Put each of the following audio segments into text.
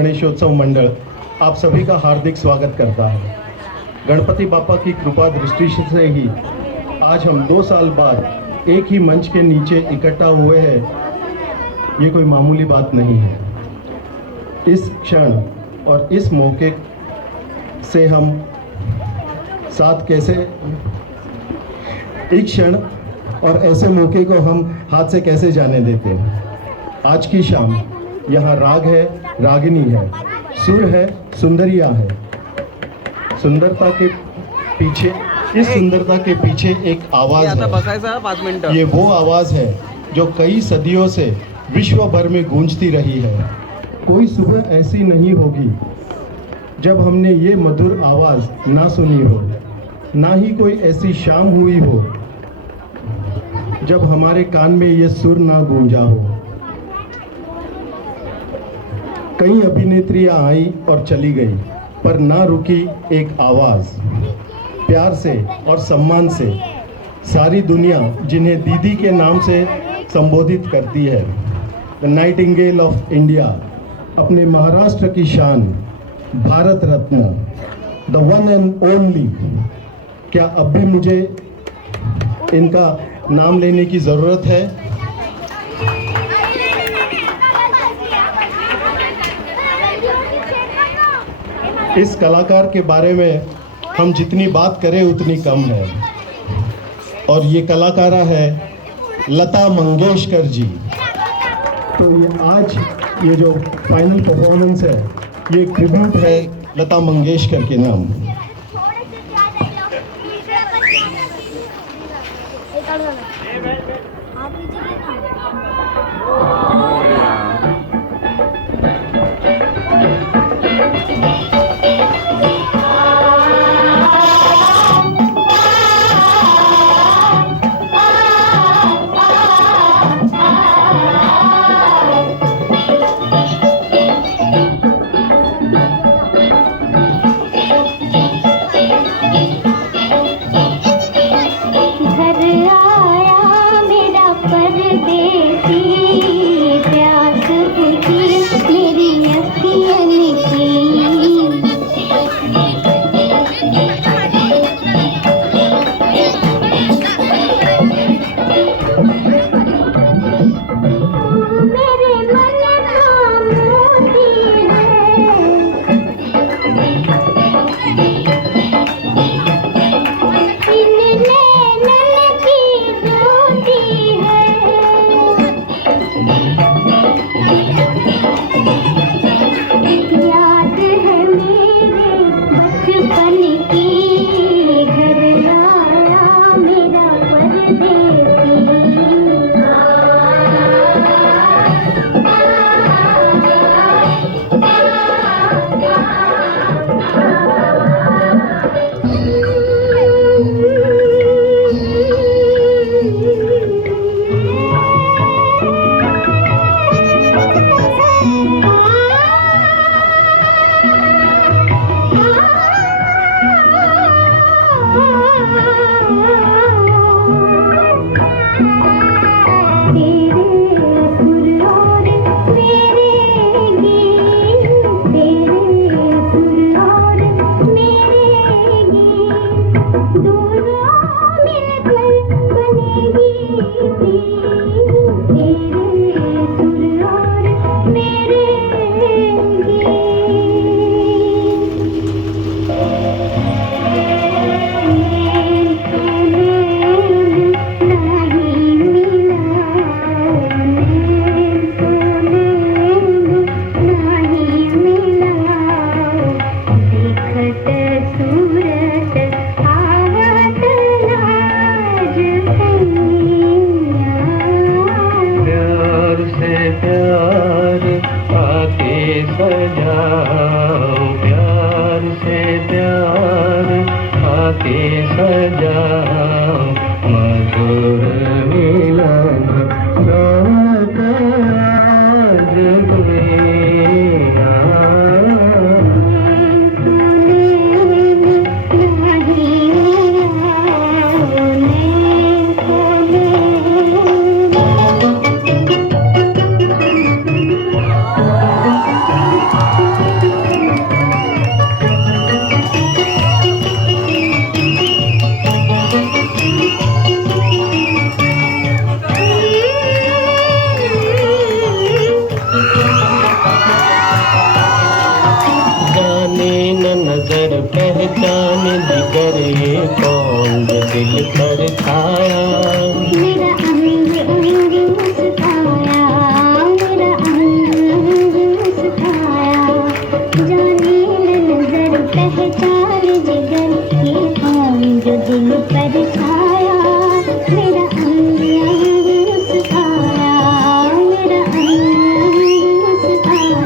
गणेशोत्सव मंडल आप सभी का हार्दिक स्वागत करता है। गणपति बापा की कृपा दृष्टि से ही आज हम 2 साल बाद एक ही मंच के नीचे इकट्ठा हुए हैं। ये कोई मामूली बात नहीं है। इस क्षण और इस मौके से हम साथ कैसे एक क्षण और ऐसे मौके को हम हाथ से कैसे जाने देते हैं। आज की शाम यहाँ राग है, रागिनी है, सुर है, सुंदरिया है। सुंदरता के पीछे, इस सुंदरता के पीछे एक आवाज है। ये वो आवाज है जो कई सदियों से विश्व भर में गूंजती रही है। कोई सुबह ऐसी नहीं होगी जब हमने ये मधुर आवाज ना सुनी हो, ना ही कोई ऐसी शाम हुई हो जब हमारे कान में ये सुर ना गूंजा हो। कई अभिनेत्रियां आई और चली गई, पर ना रुकी एक आवाज। प्यार से और सम्मान से सारी दुनिया जिन्हें दीदी के नाम से संबोधित करती है, द नाइटिंगेल ऑफ इंडिया, अपने महाराष्ट्र की शान, Bharat Ratna, the one and only. क्या अब भी मुझे इनका नाम लेने की ज़रूरत है? इस कलाकार के बारे में हम जितनी बात करें उतनी कम है। और ये कलाकारा है लता मंगेशकर जी। तो ये आज ये जो फाइनल परफॉर्मेंस है, ये ट्रिब्यूट है लता मंगेशकर के नाम। पहचान जिगर ये कौन जो दिल पर छाया, मेरा अंग मुस्काया, मेरा अंग मुस्काया।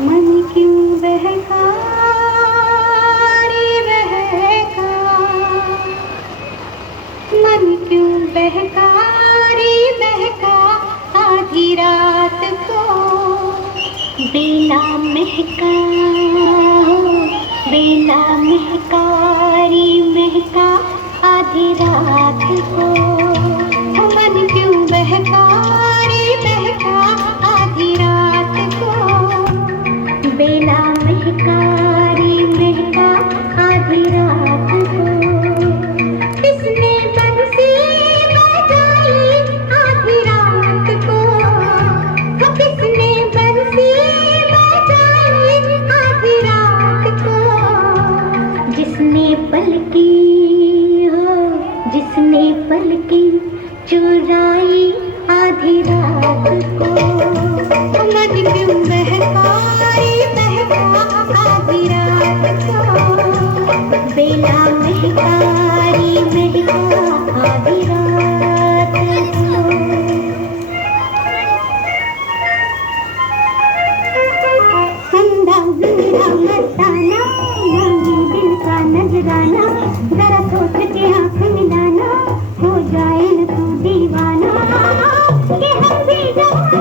मन क्यों बहका रे बहका, मन क्यों बहका रे बहका, आधी रात को बेला महका, बेला महका रे महका, आधी रात को। मन क्यों बहका रे बहका, आधी रात को बेला महका रे महका, आधी रात को। किसने बंसी बजाई आधी रात को, किसने बंसी बजाई आधी रात को। जिसने पलकी हो, जिसने पलकी चुराई आधी रात को। मन क्यों बहका रे बहका, आधी रात को बेला महका रे महका, आधी रात को। अंधा अंधा मस्ताना, मांगे दिल का नजराना, जरा सोच के आँख मिलाना, हो जाए न तू दीवाना। कि हम भी जवान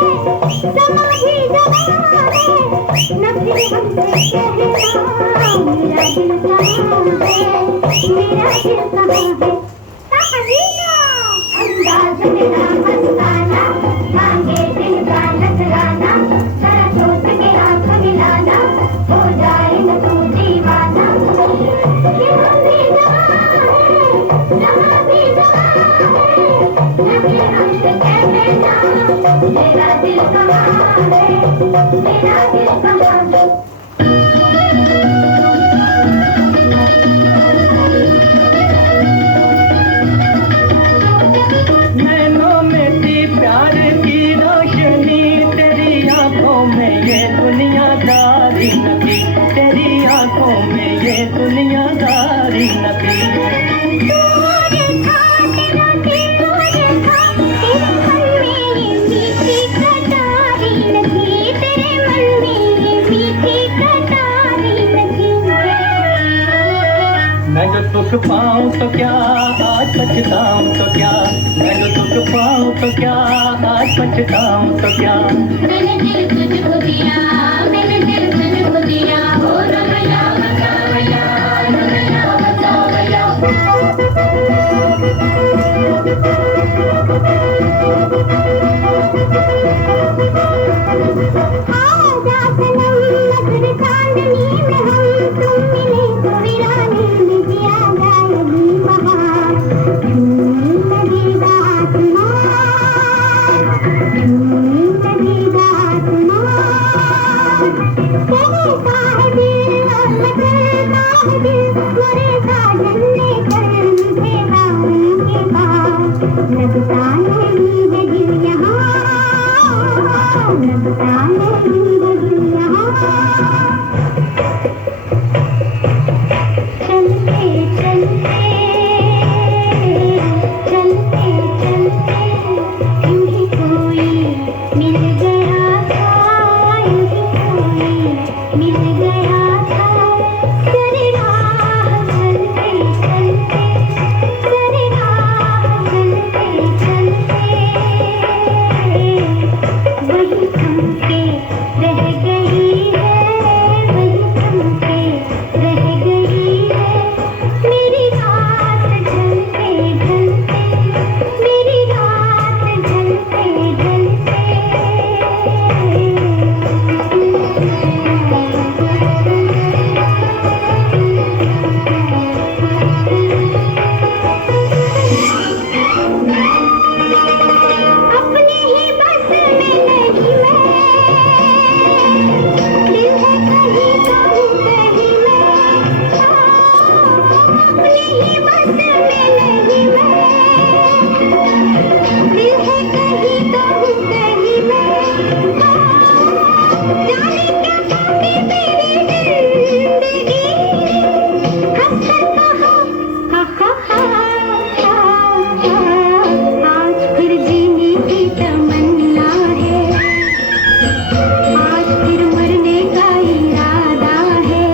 है, समा भी जवान है, न फिर हमसे कहना मेरा दिल कहाँ है, मेरा दिल कहाँ है। अंदाज मेरा मस्ताना, मांगे दिल का नजराना, जरा सोच के आँख मिलाना, हो जाए न तू दीवाना। कि हम भी जवान है, समा भी जवान है, न फिर हमसे कहना मेरा दिल कहाँ दुनियादारी न थी। तू देखा तेरा दिल देखा, तेरे मन में ये मीठी कटारी न थी, तेरे मन में ये मीठी कटारी न थी। मैं जो दुख पाऊं तो क्या आज पछताऊं तो क्या, मैं जो दुख पाऊं तो क्या आज पछताऊं तो क्या। मैंने दिल तुझको दिया, मैंने दिल तुझको दिया, हो रमैया बतावैया, रमैया बतावैया। आजा सनम मधुर चांदनी में हम तुम मिले तो वीरानी में जिया जाएगी बहार। लगेगा आसमां, लगेगा आसमां। कहता है दिल और मचलता है दिल, मेरे साजन ने कर मुझे बारी के पास। लगता नहीं है दिल यहाँ, लगता नहीं है दिल यहाँ। चलते चलते चलते चलते यूं ही कोई मिल गया था, यूं ही कोई मिल गया था। तेरी राह चलते चलते, तेरी राह चलते चलते वही थम के रह गई है, वही थम के रह गई है। मेरी रात ढलते ढलते, मेरी रात ढलते ढलते। अपनी ही बस में नहीं मैं, दिल है कहीं कहूँ कहीं मैं। अपनी ही बस में नहीं मैं, दिल है कहीं कहूँ कहीं मैं। जाने क्या पापी मेरी जिंदगी, हंसकर कहा हा हा हा हा। आज फिर जीने की तमन्ना है, आज फिर मरने का इरादा है।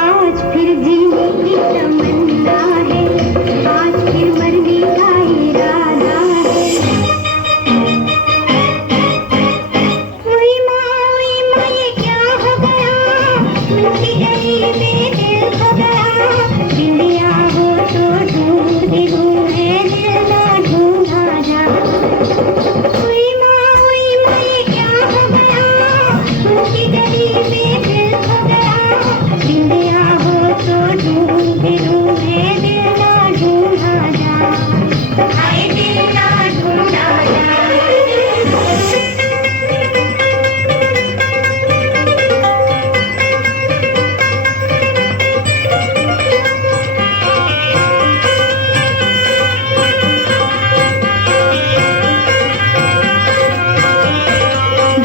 आज फिर जीने की तमन्ना है, आज फिर मरने का इरादा है। ओए माँ ये क्या हो गया, मिट्टी गली में दिल खो गया। इंडिया हो तो ढूंढ ढूंढे दिल ना ढूंढा जा। ओए माँ ये क्या हो गया, मिट्टी गली में दिल खो गया। इंडिया हो तो ढूंढ ढूंढे दिल ना ढूंढा जा, हाय दिल ना ढूंढा जा।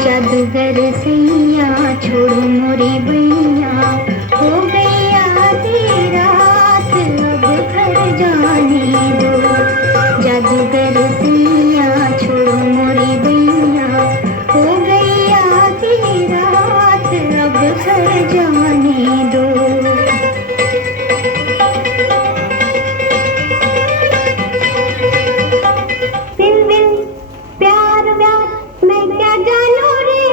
जादूगर सैया छोड़ो मोरी बैया, हो गई आधी रात अब घर जाने दो। जादूगर सैया छोड़ो मोरी बैया, हो गई आधी रात अब घर जाने दो। दिल दिल प्यार व्यार मैं क्या जानू रे,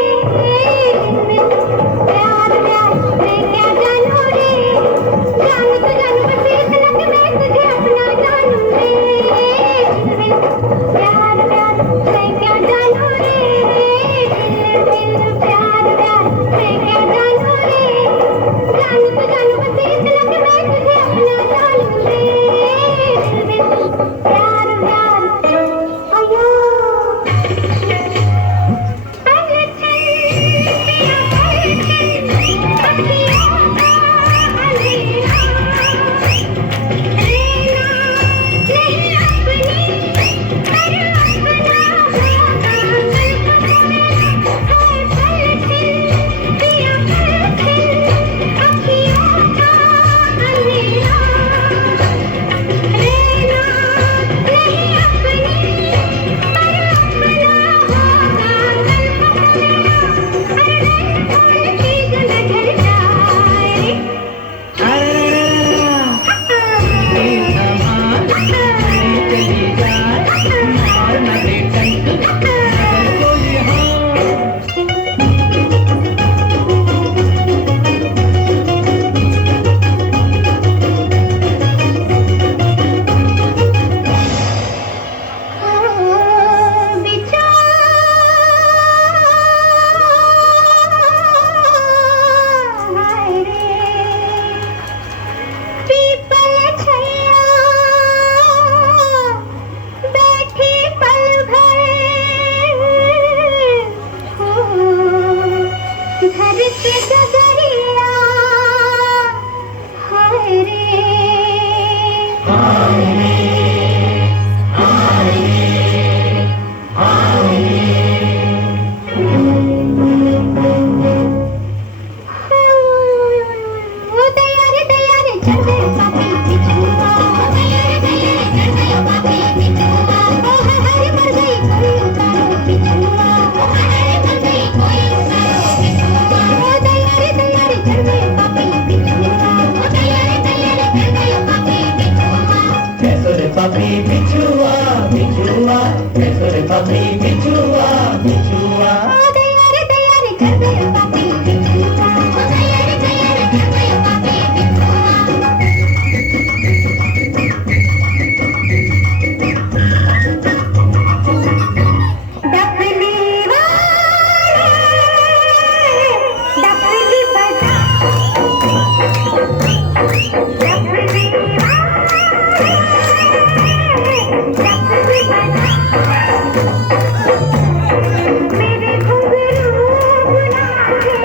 अरे पापी बिछुआ बिछुआ ओ दया रे कर दे पापी बिछुआ ओ दया रे कर दे पापी बिछुआ डफली वाले डफली बजा डफली डफली बजा मेरे घुंघरू बुला के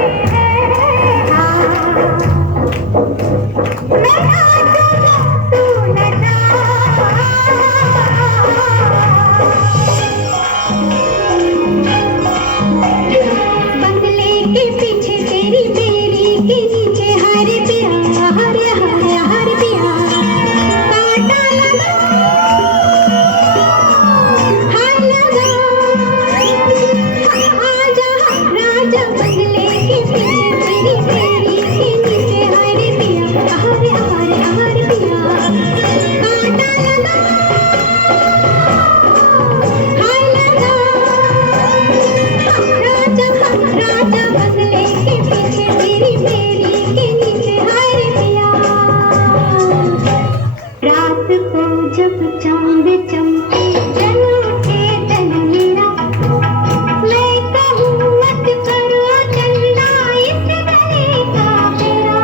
मैं नाचूंगा तू नचा बंगले के पीछे तेरी मेरी के नीचे हर पिया हर पिया कांटा लगा हाय लगा आजा राजा बंगले के पीछे तेरी मेरी के नीचे हर पिया हर पिया कांटा लगा हाय लगा राजा बंगले के पीछे तेरी मेरी के नीचे हाय पिया रात को जब चांद चमके जल उठे तन मेरा मैं कहूँ मत करो चलना इस गले का मेरा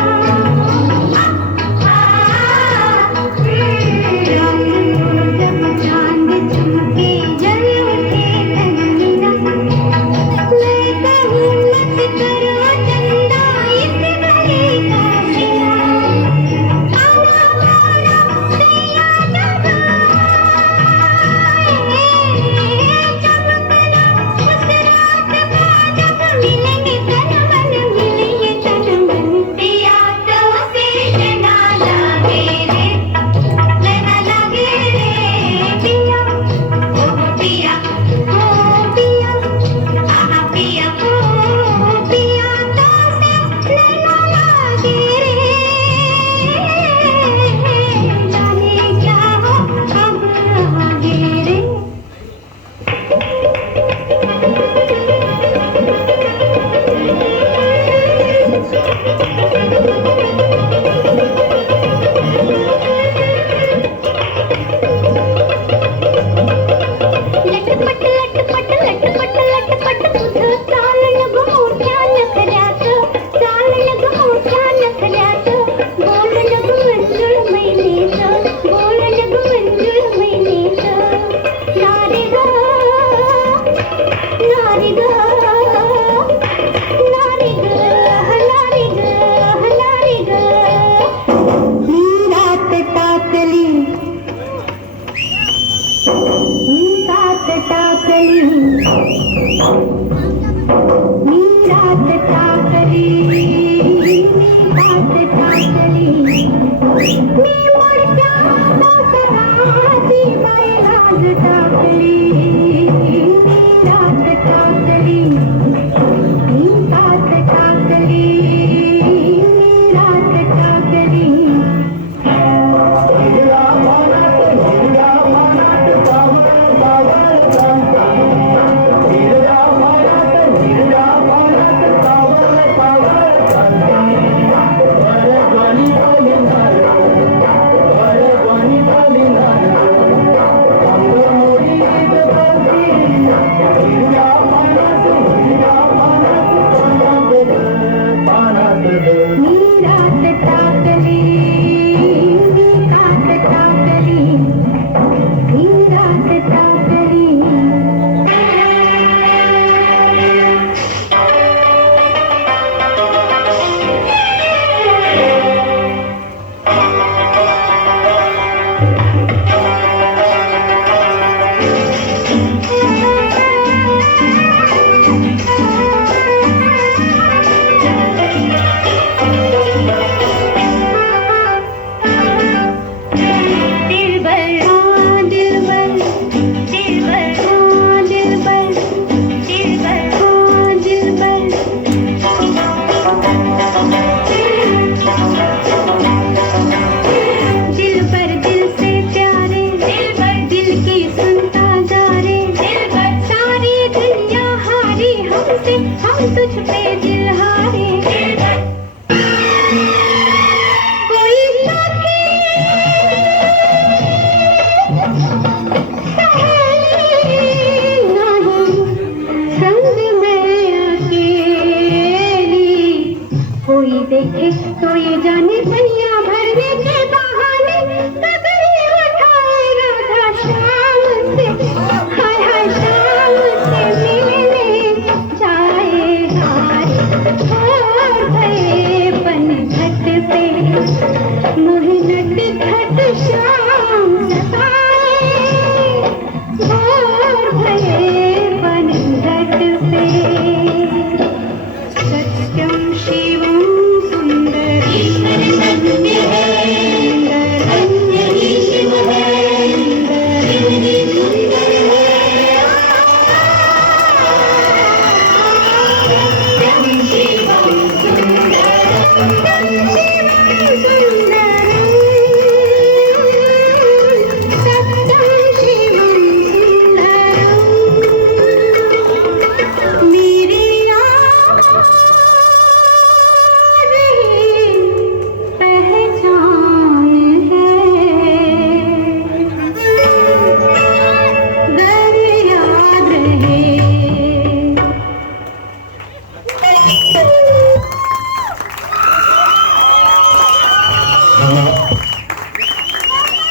रात को जब चांद चमके जल उठे तन मेरा मैं कहूँ मत करो चलना इस गले का मेरा आना आना सैया जगाए चमकना उस रात का जब मिलेंगे तन मन पिया तो सेठ ना लागे रे पिया ओ पिया आहा पिया ओ पिया तो सेठ ना लागे रे जाने क्या हो अब आगे रे लटपट तुझं चाल लग मोठ्या नखऱ्याचं चाल लग मोठ्या नखऱ्याचं बोल लग मंजुळ मैनेचं बोल लग मंजुळ मैनेचं नारे ग नारे ग नारे ग नारे ग नारे ग ही रात टाकली रात टाकली मी रात टाकली रात टाकली मी मोडक्या मोसराची बाई रात टाकली मी रात टाकली मी रात टाकली मी रात टाकली Bye. तुझ पे दिल हारे कोई साथी संग में अकेली कोई देखे तो ये जाने पैया भरने के बहाने कदरी उठाए राधा शाम से हाय हाय शाम से मिलने जाए हाय और गए पन घट पे मोहि नट घट शाम सताए और गए पन घट पे सत्यम शिवम सुंदरी